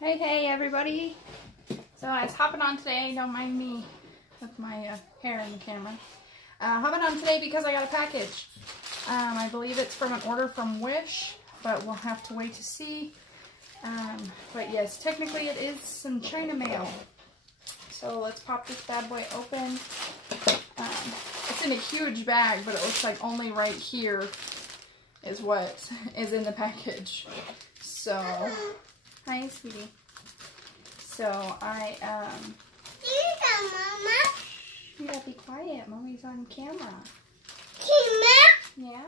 Hey everybody! So I was hopping on today, don't mind me with my hair in the camera. Hopping on today because I got a package. I believe it's from an order from Wish, but we'll have to wait to see. But yes, technically it is some China mail. So let's pop this bad boy open. It's in a huge bag, but it looks like only right here is what is in the package. So... Hi, sweetie. So, Mama? You gotta be quiet. Mommy's on camera. Yeah.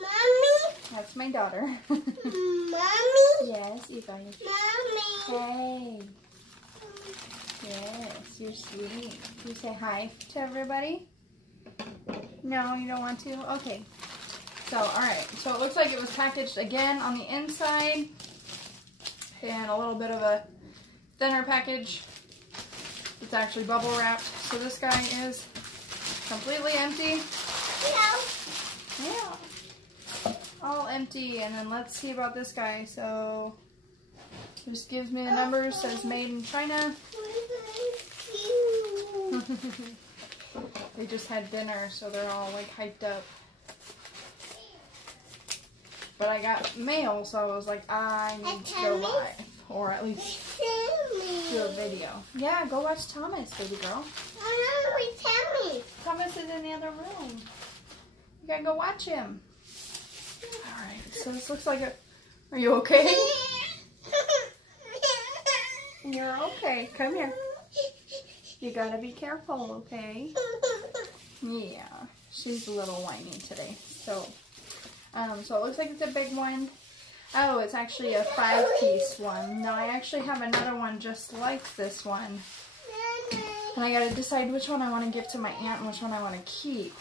Mommy? That's my daughter. Mommy? Yes, you guys. Mommy? Hey. Yes, you're sweet. You say hi to everybody? No, you don't want to? Okay. So, alright. So, it looks like it was packaged again on the inside. And a little bit of a thinner package. It's actually bubble wrapped. So this guy is completely empty. Yeah. All empty. And then let's see about this guy. So this gives me the numbers. Says made in China. They just had dinner, so they're all like hyped up. But I got mail, so I was like, I need to go live. Or at least do a video. Yeah, go watch Thomas, baby girl. Thomas is in the other room. You gotta go watch him. Alright, so this looks like a... Are you okay? You're okay. Come here. You gotta be careful, okay? Yeah, she's a little whiny today, so... So it looks like it's a big one. Oh, it's actually a 5-piece one. Now I actually have another one just like this one. And I gotta decide which one I want to give to my aunt and which one I want to keep.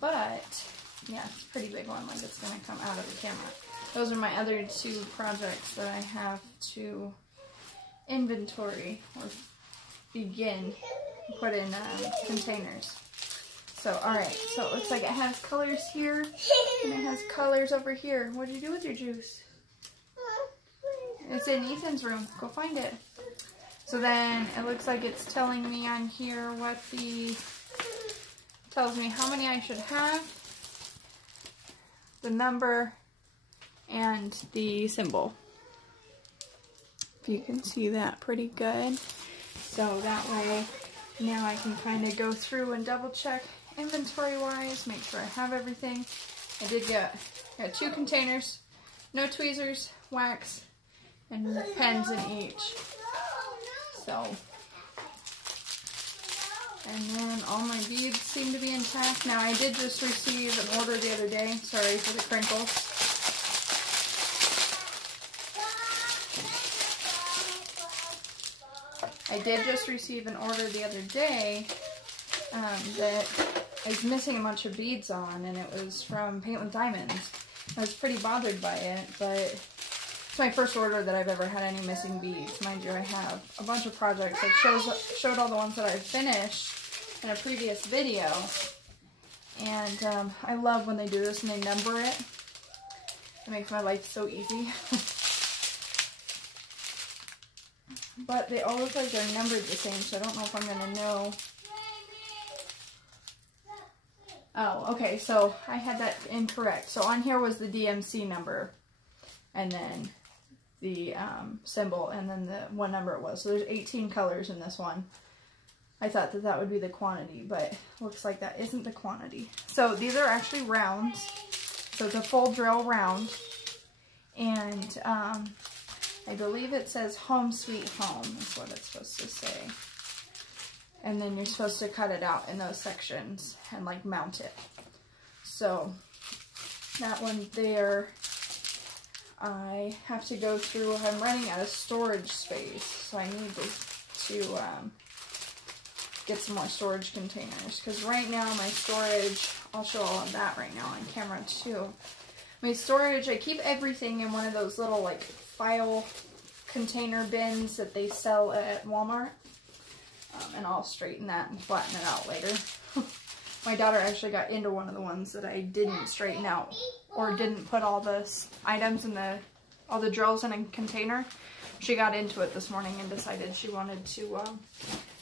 But, yeah, it's a pretty big one, like it's gonna come out of the camera. Those are my other two projects that I have to inventory or begin to put in containers. So, alright, so it looks like it has colors here, and it has colors over here. What did you do with your juice? It's in Ethan's room. Go find it. So then, it looks like it's telling me on here what the... tells me how many I should have, the number, and the symbol. If you can see that pretty good. So that way, now I can kind of go through and double check inventory wise, make sure I have everything. I did got 2 containers, no tweezers, wax, and pens in each. So, and then all my beads seem to be intact. Now I did just receive an order the other day. Sorry for the crinkles. I did just receive an order the other day that I was missing a bunch of beads on, and it was from Paint with Diamonds. I was pretty bothered by it, but it's my first order that I've ever had any missing beads. Mind you, I have a bunch of projects. I showed all the ones that I've finished in a previous video, and I love when they do this and they number it. It makes my life so easy. But they all look like they're numbered the same, so I don't know if I'm going to know. Oh, okay, so I had that incorrect. So on here was the DMC number, and then the symbol, and then the one number it was. So there's 18 colors in this one. I thought that that would be the quantity, but looks like that isn't the quantity. So these are actually rounds. So it's a full drill round, and I believe it says Home Sweet Home is what it's supposed to say. And then you're supposed to cut it out in those sections and like mount it. So that one there, I have to go through, I'm running out of storage space. So I need to get some more storage containers. Because right now my storage, I'll show all of that right now on camera too. My storage, I keep everything in one of those little like file container bins that they sell at Walmart. And I'll straighten that and flatten it out later. My daughter actually got into one of the ones that I didn't straighten out or didn't put all the items in all the drills in a container. she got into it this morning and decided she wanted to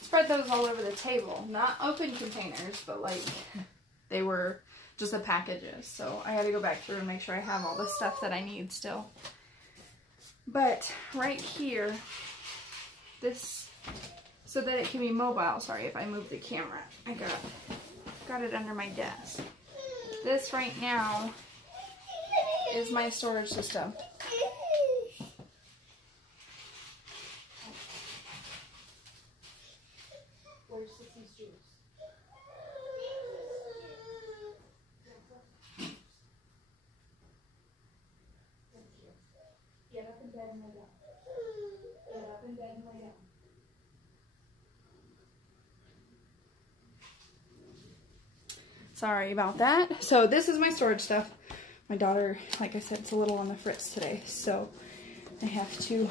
spread those all over the table. Not open containers, but like they were just the packages. So I had to go back through and make sure I have all the stuff that I need still. But right here, this, so that it can be mobile. Sorry if I move the camera. I got it under my desk. This right now is my storage system. Where's Sissy's juice? Get up in bed and lay down. Get up in bed and lay down. Sorry about that. So this is my storage stuff. My daughter, like I said, it's a little on the fritz today, so I have to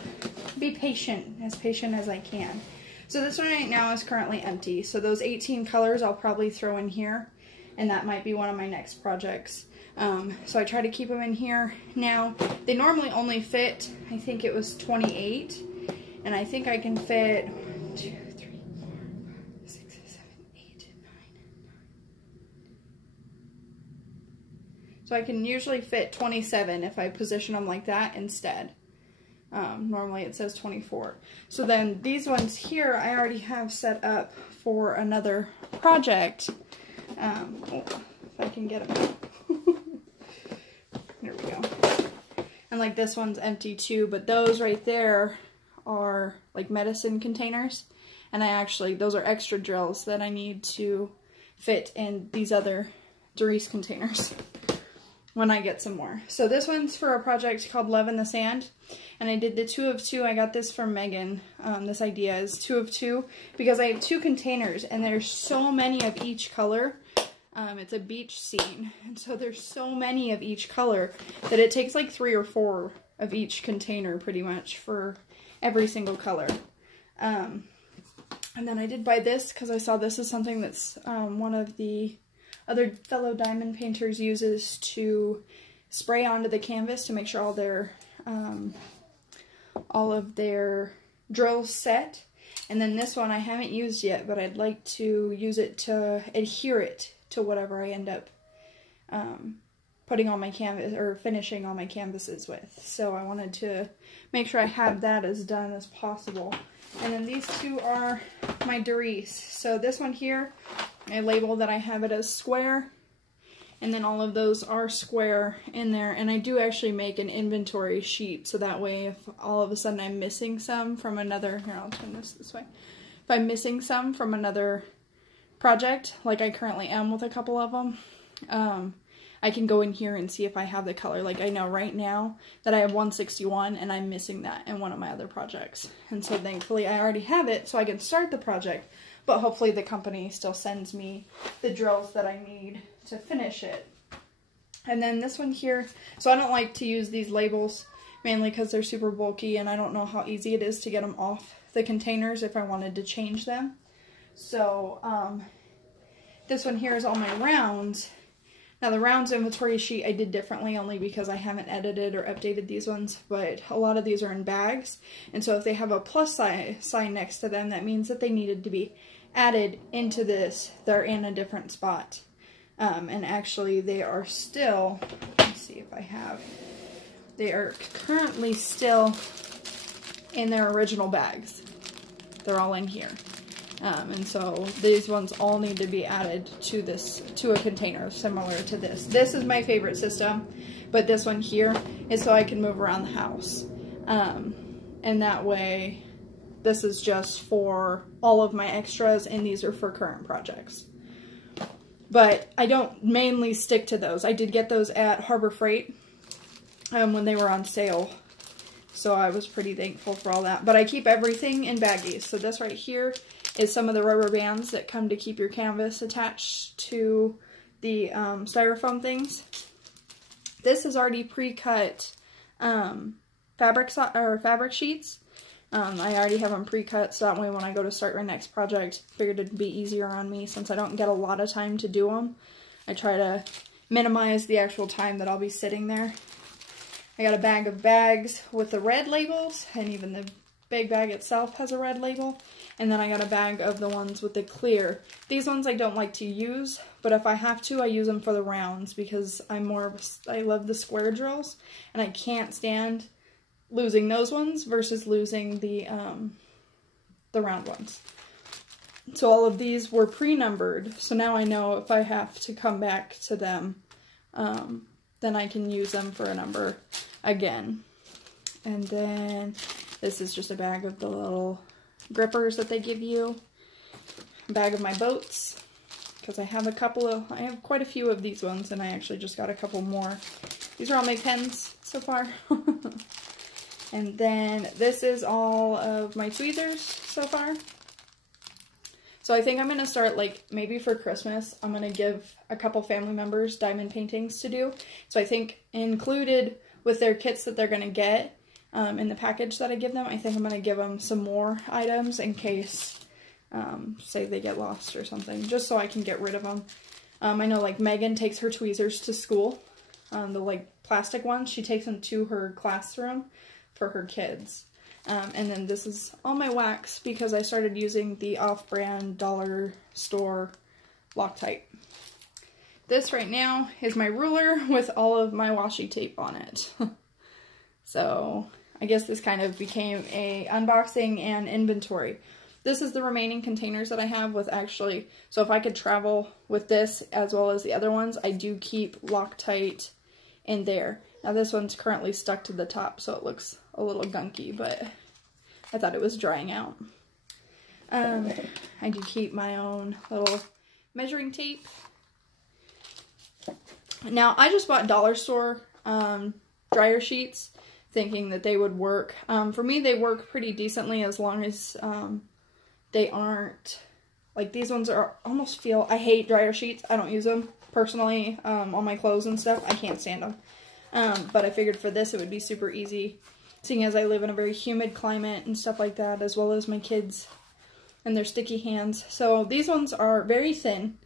be patient as I can. So this one right now is currently empty. So those 18 colors I'll probably throw in here, and that might be one of my next projects. So I try to keep them in here. Now, they normally only fit, I think it was 28, and I think I can fit 1, 2, 3, 4, 5, 6, 7, 8, 9. So I can usually fit 27 if I position them like that instead. Normally it says 24. So then these ones here I already have set up for another project. If I can get them out. There we go. And like this one's empty too, but those right there are like medicine containers. And those are extra drills that I need to fit in these other Doris containers when I get some more. So this one's for a project called Love in the Sand. And I did the 2 of 2. I got this from Megan. This idea is 2 of 2 because I have 2 containers and there's so many of each color. It's a beach scene, and so there's so many of each color that it takes like 3 or 4 of each container pretty much for every single color. And then I did buy this because I saw this is something that's one of the other fellow diamond painters uses to spray onto the canvas to make sure all of their drills set. And then this one I haven't used yet, but I'd like to use it to adhere it to whatever I end up putting on my canvas or finishing all my canvases with. So I wanted to make sure I have that as done as possible. And then these 2 are my Doris. So this one here, I label that I have it as square. And then all of those are square in there. And I do actually make an inventory sheet. So that way if all of a sudden I'm missing some from another, here I'll turn this way. If I'm missing some from another project, like I currently am with a couple of them, I can go in here and see if I have the color. Like I know right now that I have 161 and I'm missing that in one of my other projects. And so thankfully I already have it so I can start the project, but hopefully the company still sends me the drills that I need to finish it. And then this one here, so I don't like to use these labels mainly because they're super bulky and I don't know how easy it is to get them off the containers if I wanted to change them. So this one here is all my rounds. Now the rounds inventory sheet I did differently only because I haven't edited or updated these ones, but a lot of these are in bags. And so if they have a plus sign next to them, that means that they needed to be added into this. They're in a different spot. And actually they are still, let me see if I have, they are currently still in their original bags. They're all in here. And so these ones all need to be added to to a container similar to this. This is my favorite system, but this one here is so I can move around the house. And that way, this is just for all of my extras, and these are for current projects. But I don't mainly stick to those. I did get those at Harbor Freight when they were on sale. So I was pretty thankful for all that. But I keep everything in baggies. So this right here is some of the rubber bands that come to keep your canvas attached to the styrofoam things. This is already pre-cut fabric sheets. I already have them pre-cut, so that way when I go to start my next project, figured it'd be easier on me since I don't get a lot of time to do them. I try to minimize the actual time that I'll be sitting there. I got a bag of bags with the red labels, and even the big bag itself has a red label. And then I got a bag of the ones with the clear. These ones I don't like to use, but if I have to, I use them for the rounds because I love the square drills, and I can't stand losing those ones versus losing the round ones. So all of these were pre-numbered, so now I know if I have to come back to them, then I can use them for a number again. And then this is just a bag of the little grippers that they give you. A bag of my boats, because I have quite a few of these ones, and I actually just got a couple more. These are all my pens so far. And then this is all of my tweezers so far. So I think I'm going to start, like, maybe for Christmas, I'm going to give a couple family members diamond paintings to do. So I think included with their kits that they're going to get in the package that I give them, I think I'm going to give them some more items in case, say they get lost or something, just so I can get rid of them. I know, like, Megan takes her tweezers to school, the, like, plastic ones. She takes them to her classroom for her kids. And then this is all my wax because I started using the off-brand dollar store Loctite. This right now is my ruler with all of my washi tape on it. So I guess this kind of became a unboxing and inventory. This is the remaining containers that I have with actually, so if I could travel with this as well as the other ones, I do keep Loctite in there. Now this one's currently stuck to the top, so it looks a little gunky, but I thought it was drying out. I do keep my own little measuring tape. Now, I just bought dollar store dryer sheets, thinking that they would work. For me, they work pretty decently as long as they aren't, like, these ones are almost feel, I hate dryer sheets. I don't use them personally on my clothes and stuff. I can't stand them. But I figured for this it would be super easy, seeing as I live in a very humid climate and stuff like that, as well as my kids and their sticky hands. So these ones are very thin.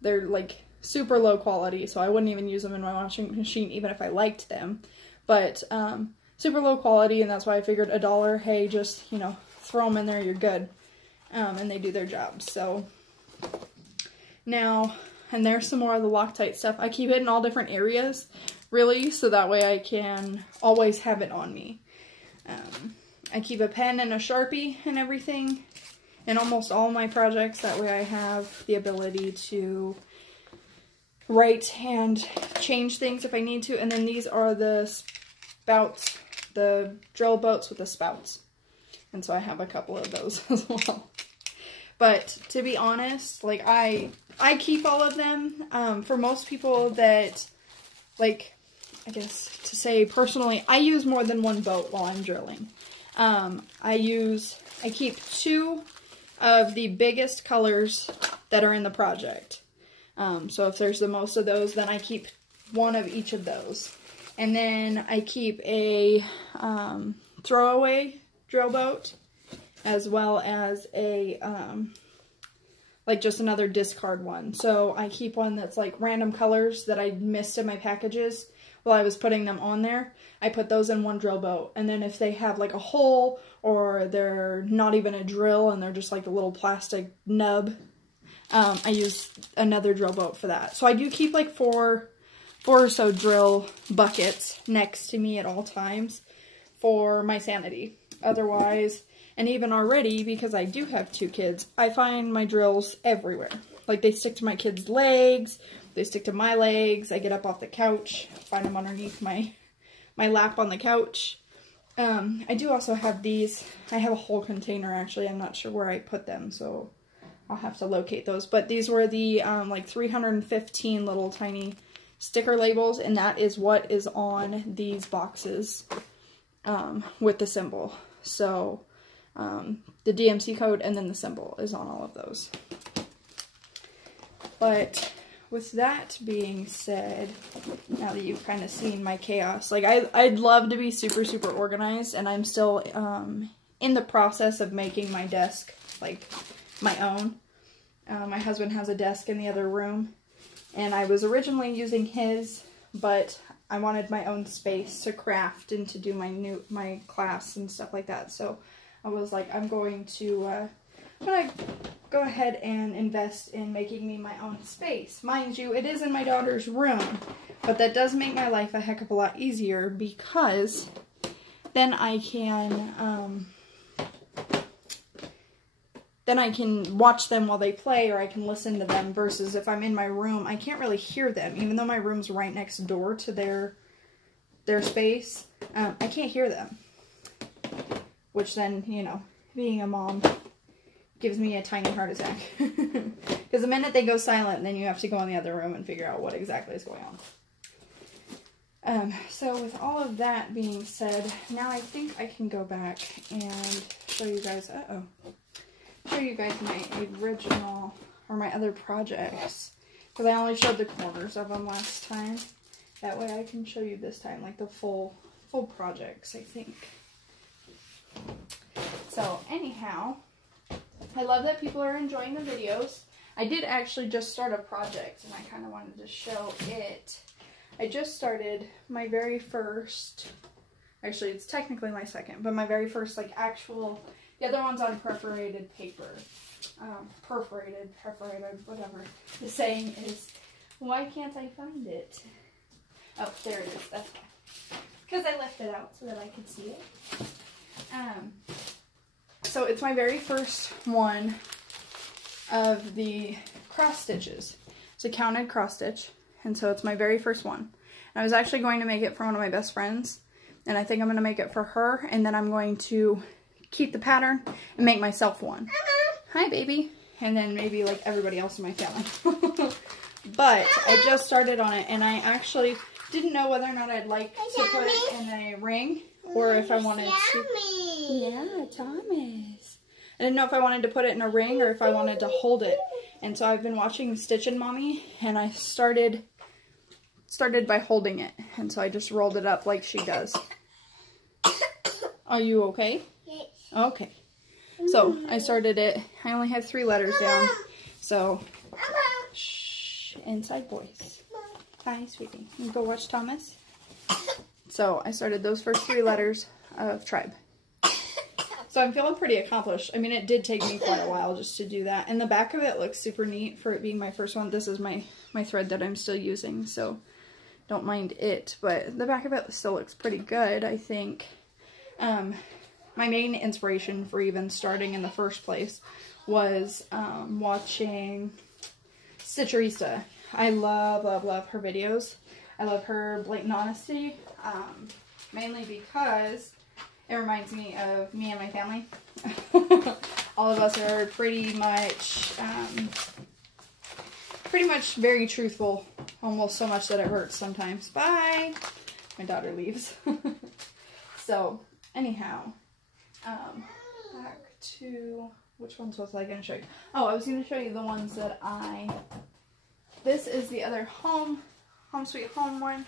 They're like super low quality, so I wouldn't even use them in my washing machine even if I liked them. But super low quality, and that's why I figured $1, hey, just, you know, throw them in there, you're good. And they do their job. So now, and there's some more of the Loctite stuff. I keep it in all different areas, really, so that way I can always have it on me. I keep a pen and a Sharpie and everything in almost all my projects. That way I have the ability to write and change things if I need to. And then these are the spouts, the drill boats with the spouts. And so I have a couple of those as well. But to be honest, like, I keep all of them. For most people that, like, I guess to say personally, I use more than one boat while I'm drilling. I keep 2 of the biggest colors that are in the project. So if there's the most of those, then I keep 1 of each of those. And then I keep a throwaway drill boat, as well as a, like, just another discard one. So I keep one that's like random colors that I missed in my packages while I was putting them on there. I put those in one drill boat. And then if they have like a hole, or they're not even a drill and they're just like a little plastic nub, I use another drill boat for that. So I do keep like 4 or so drill buckets next to me at all times for my sanity. Otherwise, and even already, because I do have 2 kids, I find my drills everywhere. Like, they stick to my kids' legs, they stick to my legs, I get up off the couch, find them underneath my lap on the couch. I do also have these. I have a whole container, actually. I'm not sure where I put them, so I'll have to locate those. But these were the, like, 315 little tiny sticker labels, and that is what is on these boxes with the symbol. So, the DMC code and then the symbol is on all of those. But with that being said, now that you've kind of seen my chaos, like, I'd love to be super, super organized, and I'm still in the process of making my desk, like, my own. My husband has a desk in the other room, and I was originally using his, but I wanted my own space to craft and to do my class and stuff like that. So I was like, I'm going to go ahead and invest in making me my own space. Mind you, it is in my daughter's room, but that does make my life a heck of a lot easier because then I can watch them while they play, or I can listen to them, versus if I'm in my room, I can't really hear them. Even though my room's right next door to their space, I can't hear them. Which then, you know, being a mom gives me a tiny heart attack. Because the minute they go silent, then you have to go in the other room and figure out what exactly is going on. So with all of that being said, now I think I can go back and show you guys, show you guys my original, or my other projects. Because I only showed the corners of them last time. That way I can show you this time, like the full projects, I think. So anyhow, I love that people are enjoying the videos. I did actually just start a project, and I kind of wanted to show it. I just started my very first, actually it's technically my second, but my very first like actual, the other one's on perforated paper. Perforated, whatever the saying is. Why can't I find it? Oh, there it is, that's why. Because I left it out so that I could see it. So it's my very first one of the cross stitches. It's a counted cross stitch, and so it's my very first one. And I was actually going to make it for one of my best friends, and I think I'm going to make it for her, and then I'm going to keep the pattern and make myself one. Hi, baby. And then maybe like everybody else in my family. But I just started on it, and I actually didn't know whether or not I'd like to put it in a ring, or if I wanted to. Yeah, Thomas. I didn't know if I wanted to put it in a ring or if I wanted to hold it. And so I've been watching Stitchin' Mommy, and I started by holding it. And so I just rolled it up like she does. Are you okay? Yes. Okay. So I started it. I only have 3 letters down. So, shh, inside voice. Hi, sweetie. You go watch Thomas. So I started those first 3 letters of tribe. So I'm feeling pretty accomplished. I mean, it did take me quite a while just to do that. And the back of it looks super neat for it being my first one. This is my thread that I'm still using, so don't mind it. But the back of it still looks pretty good, I think. My main inspiration for even starting in the first place was watching Stitcherista. I love her videos. I love her blatant honesty, mainly because it reminds me of me and my family. All of us are pretty much very truthful, almost so much that it hurts sometimes. Bye! My daughter leaves. So, anyhow, back to, which ones was I going to show you? Oh, I was going to show you the ones that this is the other Home Sweet Home one.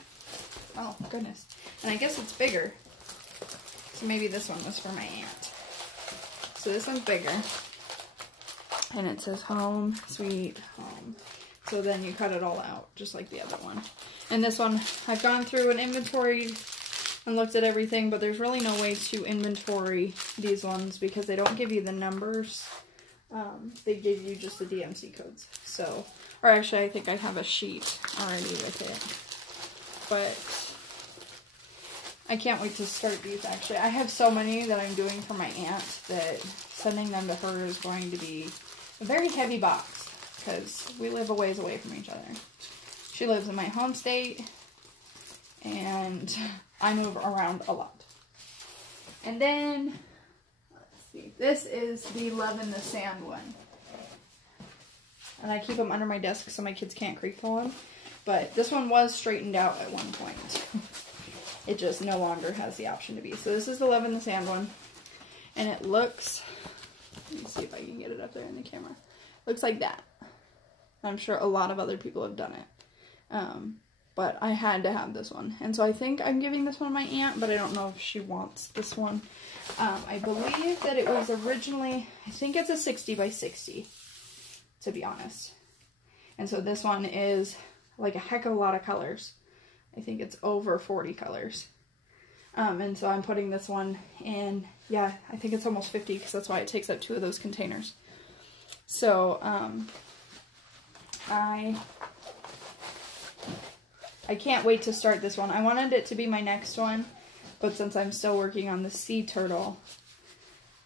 Oh, goodness. And I guess it's bigger. So maybe this one was for my aunt. So this one's bigger. And it says Home Sweet Home. So then you cut it all out, just like the other one. And this one, I've gone through and inventoried and looked at everything, but there's really no way to inventory these ones because they don't give you the numbers. They give you just the DMC codes. So, or actually I think I have a sheet already with it. But I can't wait to start these, actually. I have so many that I'm doing for my aunt that sending them to her is going to be a very heavy box because we live a ways away from each other. She lives in my home state, and I move around a lot. And then, let's see, this is the Love in the Sand one. And I keep them under my desk so my kids can't creep on them. But this one was straightened out at one point. It just no longer has the option to be. So this is the Love in the Sand one. And it looks, let me see if I can get it up there in the camera. Looks like that. I'm sure a lot of other people have done it. But I had to have this one. And so I think I'm giving this one to my aunt, but I don't know if she wants this one. I believe that it was originally, I think it's a 60 by 60, to be honest. And so this one is like a heck of a lot of colors. I think it's over 40 colors. And so I'm putting this one in, yeah, I think it's almost 50 because that's why it takes up 2 of those containers. So, I can't wait to start this one. I wanted it to be my next one, but since I'm still working on the sea turtle,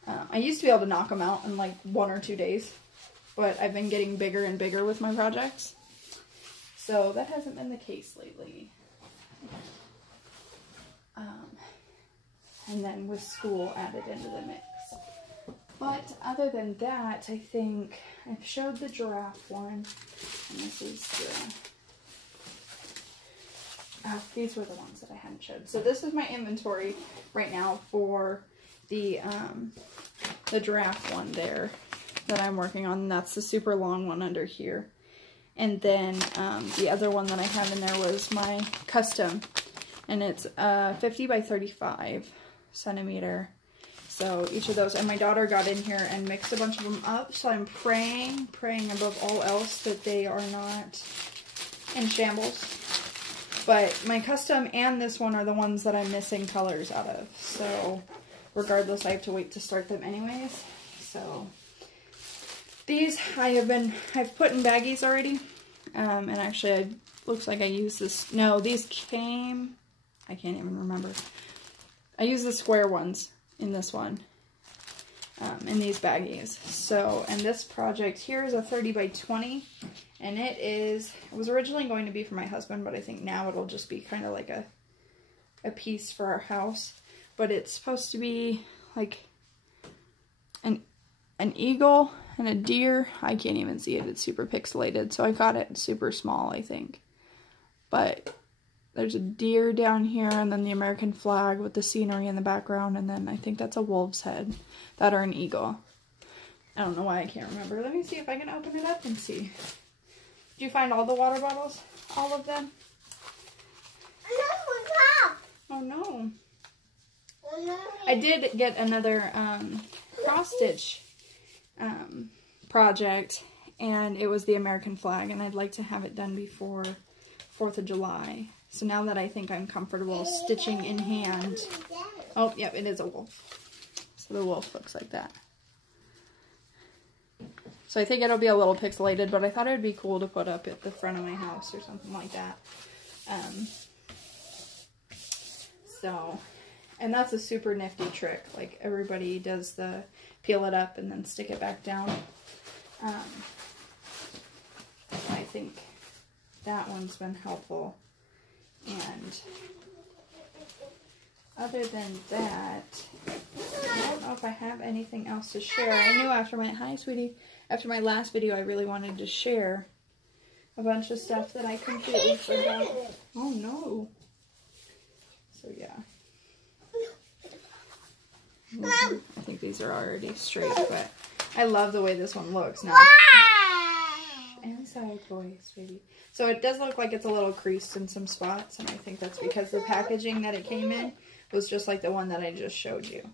I used to be able to knock them out in like 1 or 2 days, but I've been getting bigger and bigger with my projects. So that hasn't been the case lately. And then with school added into the mix. But other than that, I think I've showed the giraffe one. And this is the... these were the ones that I hadn't showed. So this is my inventory right now for the giraffe one there that I'm working on. And that's the super long one under here. And then the other one that I have in there was my custom. And it's 50 by 35 centimeter. So each of those, and my daughter got in here and mixed a bunch of them up. So I'm praying above all else that they are not in shambles. But my custom and this one are the ones that I'm missing colors out of. So regardless, I have to wait to start them anyways. So these I've put in baggies already. And actually, looks like I used this. No, these came, I can't even remember. I used the square ones in this one, in these baggies. So, and this project here is a 30 by 20, and it was originally going to be for my husband, but I think now it'll just be kind of like a piece for our house. But it's supposed to be like an eagle and a deer. I can't even see it. It's super pixelated, so I got it super small, I think. But there's a deer down here, and then the American flag with the scenery in the background, and then I think that's a wolf's head. That or an eagle. I don't know why I can't remember. Let me see if I can open it up and see. Did you find all the water bottles? All of them? Oh no. I did get another cross-stitch project, and it was the American flag, and I'd like to have it done before 4th of July. So now that I think I'm comfortable stitching in hand. Oh, yep, it is a wolf. So the wolf looks like that. So I think it'll be a little pixelated, but I thought it would be cool to put up at the front of my house or something like that. So, and that's a super nifty trick. Like, everybody does the peel it up and then stick it back down. I think that one's been helpful. And other than that, I don't know if I have anything else to share. I knew after my, hi sweetie, after my last video I really wanted to share a bunch of stuff that I completely forgot. Oh no. So yeah. I think these are already straight, but I love the way this one looks now. Inside voice, baby. So it does look like it's a little creased in some spots, and I think that's because the packaging that it came in was just like the one that I just showed you.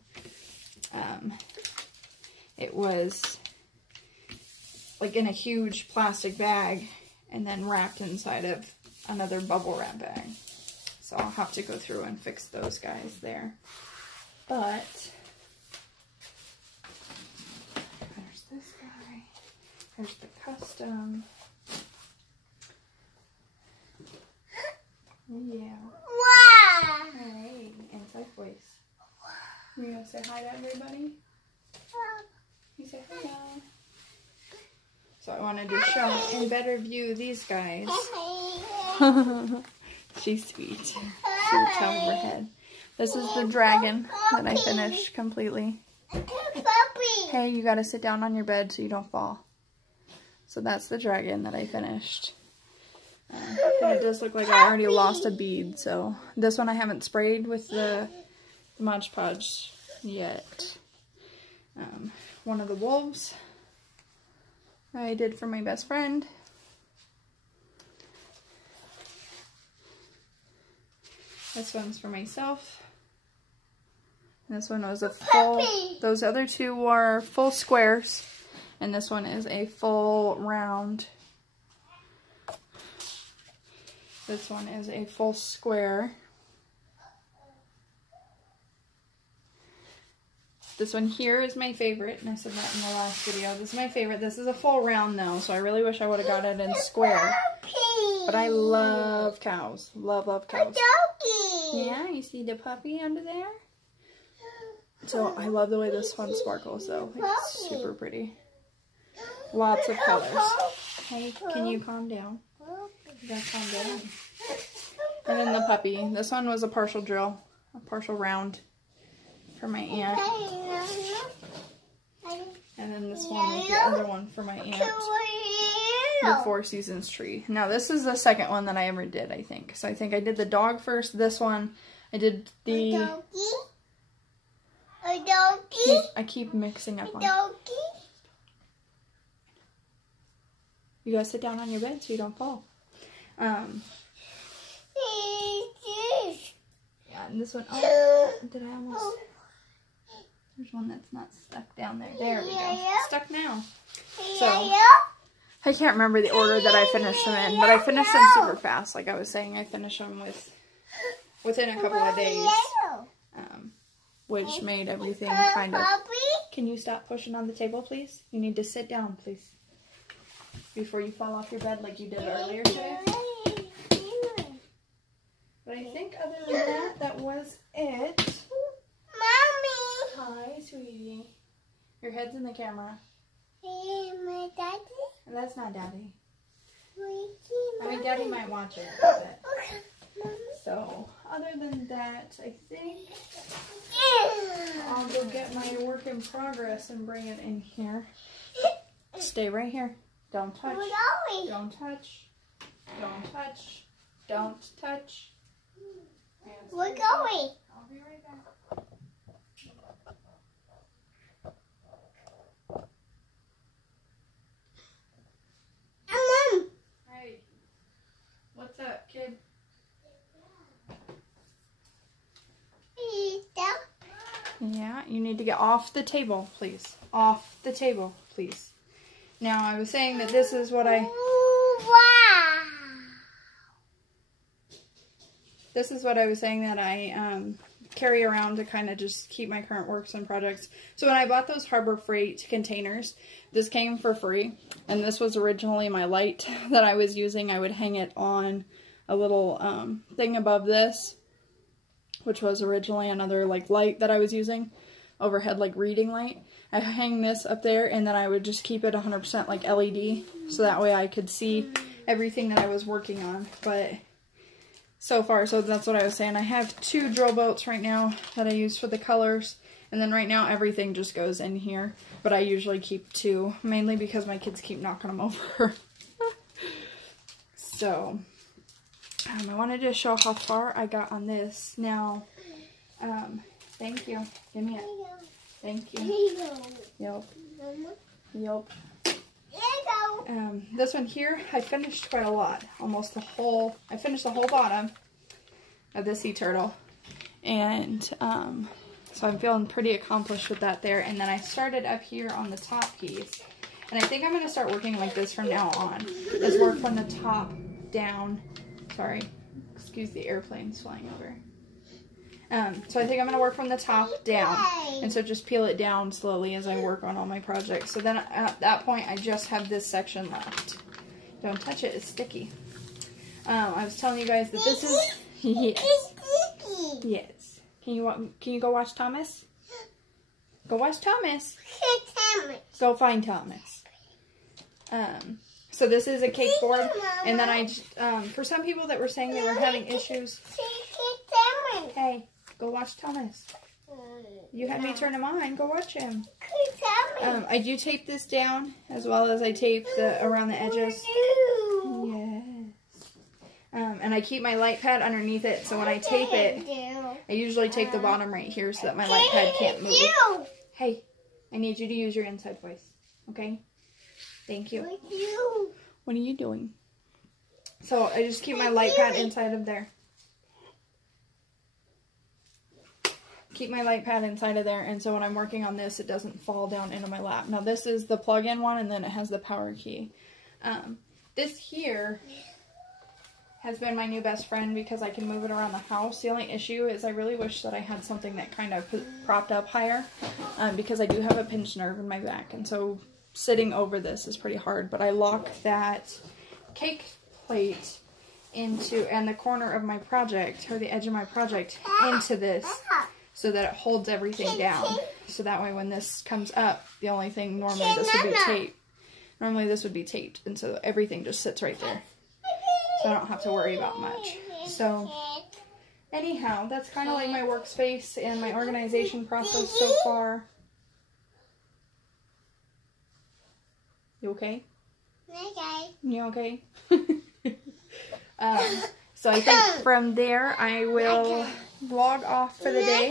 It was like in a huge plastic bag and then wrapped inside of another bubble wrap bag. So I'll have to go through and fix those guys there. But there's this guy. There's the custom. Yeah. Wow. Hey, inside voice. You gonna say hi to everybody? You say hello. So I wanted to show in better view these guys. She's sweet. She's the top of her head. This is the dragon that I finished completely. Hey, you gotta sit down on your bed so you don't fall. So that's the dragon that I finished. And it does look like I already lost a bead, so this one I haven't sprayed with the Mod Podge yet. One of the wolves I did for my best friend. This one's for myself. And this one was a full, those other two were full squares, and this one is a full round. This one is a full square. This one here is my favorite, and I said that in the last video. This is my favorite. This is a full round though, so I really wish I would have got it in square. But I love cows. Love, love cows. Yeah, you see the puppy under there? So I love the way this one sparkles though. It's super pretty. Lots of colors. Hey, can you calm down? You gotta calm down. And then the puppy. This one was a partial drill, a partial round for my aunt. And then this one is the other one for my aunt. The Four Seasons tree. Now this is the second one that I ever did, I think. So I think I did the dog first. This one, I did the... A doggy? I keep mixing up on. Doggy? You gotta sit down on your bed so you don't fall. Yeah, and this one, oh, did I almost... There's one that's not stuck down there. There we go. Stuck now. So, I can't remember the order that I finished them in, but I finished them super fast. Like I was saying, I finished them within a couple of days, which made everything kind of... Can you stop pushing on the table, please? You need to sit down, please, before you fall off your bed like you did earlier today. But I think other than that, that was it. Hi, sweetie. Your head's in the camera. Hey, my daddy? That's not Daddy. I I mean, Daddy might watch it. But... So, other than that, I think I'll go get my work in progress and bring it in here. Stay right here. Don't touch. Don't touch. Don't touch. Don't touch. We're going. I'll be right back. Mom. Hey, what's up, kid? Yeah, you need to get off the table, please. Off the table, please. Now, I was saying that this is what I... Wow. This is what I was saying that I carry around to kind of just keep my current works and projects. So when I bought those Harbor Freight containers, this came for free. And this was originally my light that I was using. I would hang it on a little thing above this, which was originally another like light that I was using, overhead like reading light. I hang this up there and then I would just keep it 100% like LED, so that way I could see everything that I was working on. But so far, so that's what I was saying. I have 2 drill bolts right now that I use for the colors, and then right now everything just goes in here, but I usually keep 2, mainly because my kids keep knocking them over. So I wanted to show how far I got on this. Now, thank you. Give me it. Thank you. Yep. Yep. This one here, I finished quite a lot. Almost the whole, I finished the whole bottom of the sea turtle. And, so I'm feeling pretty accomplished with that there. And then I started up here on the top piece. And I think I'm going to start working like this from now on. Is work from the top down. Sorry. Excuse the airplanes flying over. So I think I'm going to work from the top down. And so just peel it down slowly as I work on all my projects. So then at that point, I just have this section left. Don't touch it. It's sticky. I was telling you guys that this is... Yes. Yes. Can you go watch Thomas? Go watch Thomas. Go find Thomas. So this is a cake board. And then I just, for some people that were saying they were having issues... Hey, go watch Thomas. You had me turn him on. Go watch him. I do tape this down as well as I tape the around the edges. Yes. And I keep my light pad underneath it, so when I tape it, I usually tape the bottom right here so that my light pad can't move. Hey, I need you to use your inside voice. Okay? Thank you. What are you doing? So I just keep my light pad inside of there. Keep my light pad inside of there, and so when I'm working on this, it doesn't fall down into my lap. Now this is the plug-in one, and then it has the power key. This here has been my new best friend because I can move it around the house. The only issue is I really wish that I had something that kind of propped up higher because I do have a pinched nerve in my back, and so sitting over this is pretty hard. But I lock that cake plate into, and the corner of my project, or the edge of my project, into this so that it holds everything down. So that way when this comes up, the only thing, normally this would be taped. Normally this would be taped, and so everything just sits right there. So I don't have to worry about much. So anyhow, that's kind of like my workspace and my organization process so far. You okay? Okay. You okay? So I think from there I will log off for the day.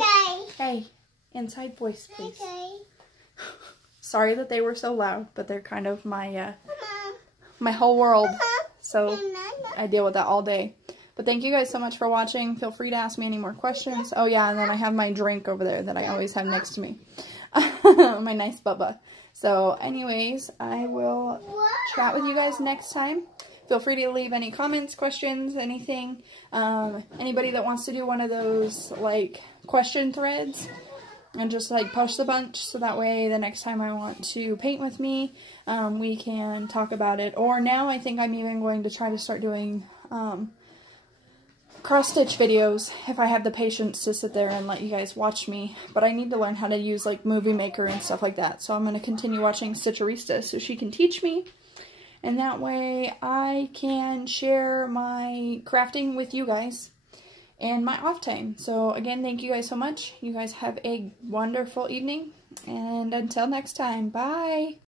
Hey, inside voice, please. Sorry that they were so loud, but they're kind of my my whole world. So I deal with that all day. But thank you guys so much for watching. Feel free to ask me any more questions. Oh yeah, and then I have my drink over there that I always have next to me. My nice Bubba. So anyways, I will chat with you guys next time. Feel free to leave any comments, questions, anything. Anybody that wants to do one of those like question threads, and just like post a bunch so that way the next time I want to paint with me, we can talk about it. Or now I think I'm even going to try to start doing cross-stitch videos if I have the patience to sit there and let you guys watch me. But I need to learn how to use like Movie Maker and stuff like that. So I'm going to continue watching Stitcherista so she can teach me. And that way I can share my crafting with you guys and my off time. So again, thank you guys so much. You guys have a wonderful evening. And until next time, bye!